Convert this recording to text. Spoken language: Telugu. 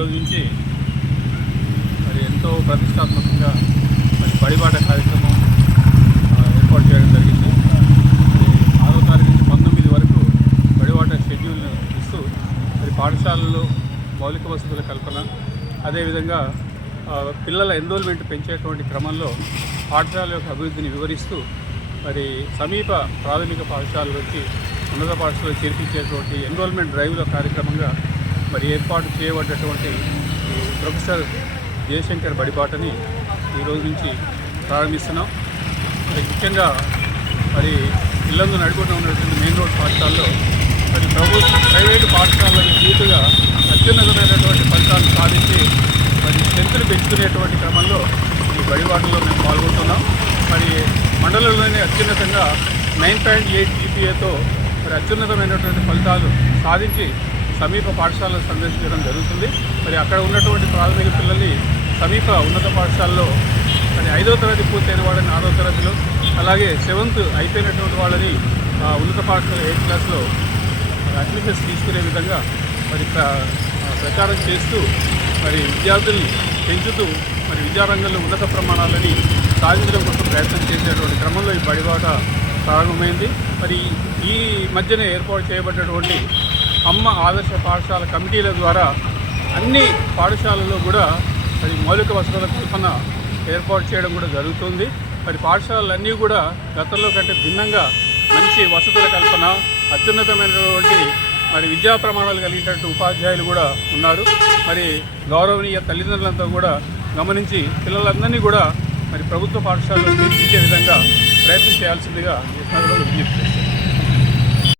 ఈరోజు నుంచి మరి ఎంతో ప్రతిష్టాత్మకంగా మరి బడిబాట కార్యక్రమం ఏర్పాటు చేయడం జరిగింది. మరి 6వ తారీఖు నుంచి 19 వరకు బడిబాట షెడ్యూల్ను ఇస్తూ మరి పాఠశాలల్లో మౌలిక వసతుల కల్పన, అదేవిధంగా పిల్లల ఎన్రోల్మెంట్ పెంచేటువంటి క్రమంలో పాఠశాల యొక్క అభివృద్ధిని వివరిస్తూ మరి సమీప ప్రాథమిక పాఠశాలలోకి ఉన్నత పాఠశాలలో చేర్పించేటువంటి ఎన్రోల్మెంట్ డ్రైవ్ల కార్యక్రమంగా మరి ఏర్పాటు చేయబడ్డటువంటి ప్రొఫెసర్ జయశంకర్ బడిబాటని ఈరోజు నుంచి ప్రారంభిస్తున్నాం. మరి ముఖ్యంగా మరి ఇళ్లందు నడుపుకుంటూ ఉన్నటువంటి మెయిన్ రోడ్ పాఠశాలలో మరి ప్రైవేటు పాఠశాలకు పూర్తిగా అత్యున్నతమైనటువంటి ఫలితాలు సాధించి మరి స్ట్రెంత్ను పెంచుకునేటువంటి క్రమంలో ఈ బడిబాటలో మేము పాల్గొంటున్నాం. మరి మండలంలోనే అత్యున్నతంగా 9.8 GPAతో మరి అత్యున్నతమైనటువంటి ఫలితాలు సాధించి సమీప పాఠశాలను సందర్శించడం జరుగుతుంది. మరి అక్కడ ఉన్నటువంటి ప్రాథమిక పిల్లల్ని సమీప ఉన్నత పాఠశాలలో మరి 5వ తరగతి పూర్తయిన వాళ్ళని 6వ తరగతిలో, అలాగే 7th అయిపోయినటువంటి వాళ్ళని ఉన్నత పాఠశాల 8th క్లాస్లో అడ్మిషన్స్ తీసుకునే విధంగా మరి ప్రచారం చేస్తూ మరి విద్యార్థుల్ని పెంచుతూ మరి విద్యారంగంలో ఉన్నత ప్రమాణాలని సాధించడం కోసం ప్రయత్నం చేసేటువంటి క్రమంలో ఈ బడిబాట ప్రారంభమైంది. మరి ఈ మధ్యనే ఏర్పాటు చేయబడ్డటువంటి అమ్మ ఆదర్శ పాఠశాల కమిటీల ద్వారా అన్ని పాఠశాలల్లో కూడా మరి మౌలిక వసతుల కల్పన ఏర్పాటు చేయడం కూడా జరుగుతుంది. మరి పాఠశాలలన్నీ కూడా గతంలో కంటే భిన్నంగా మంచి వసతుల కల్పన, అత్యున్నతమైనటువంటి మరి విద్యా ప్రమాణాలు కలిగినటువంటి ఉపాధ్యాయులు కూడా ఉన్నారు. మరి గౌరవనీయ తల్లిదండ్రులంతా కూడా గమనించి పిల్లలందరినీ కూడా మరి ప్రభుత్వ పాఠశాలలో తీర్చిదిద్దే విధంగా ప్రయత్నం చేయాల్సిందిగా ఈ సందర్భంగా విజ్ఞప్తి చేస్తాను.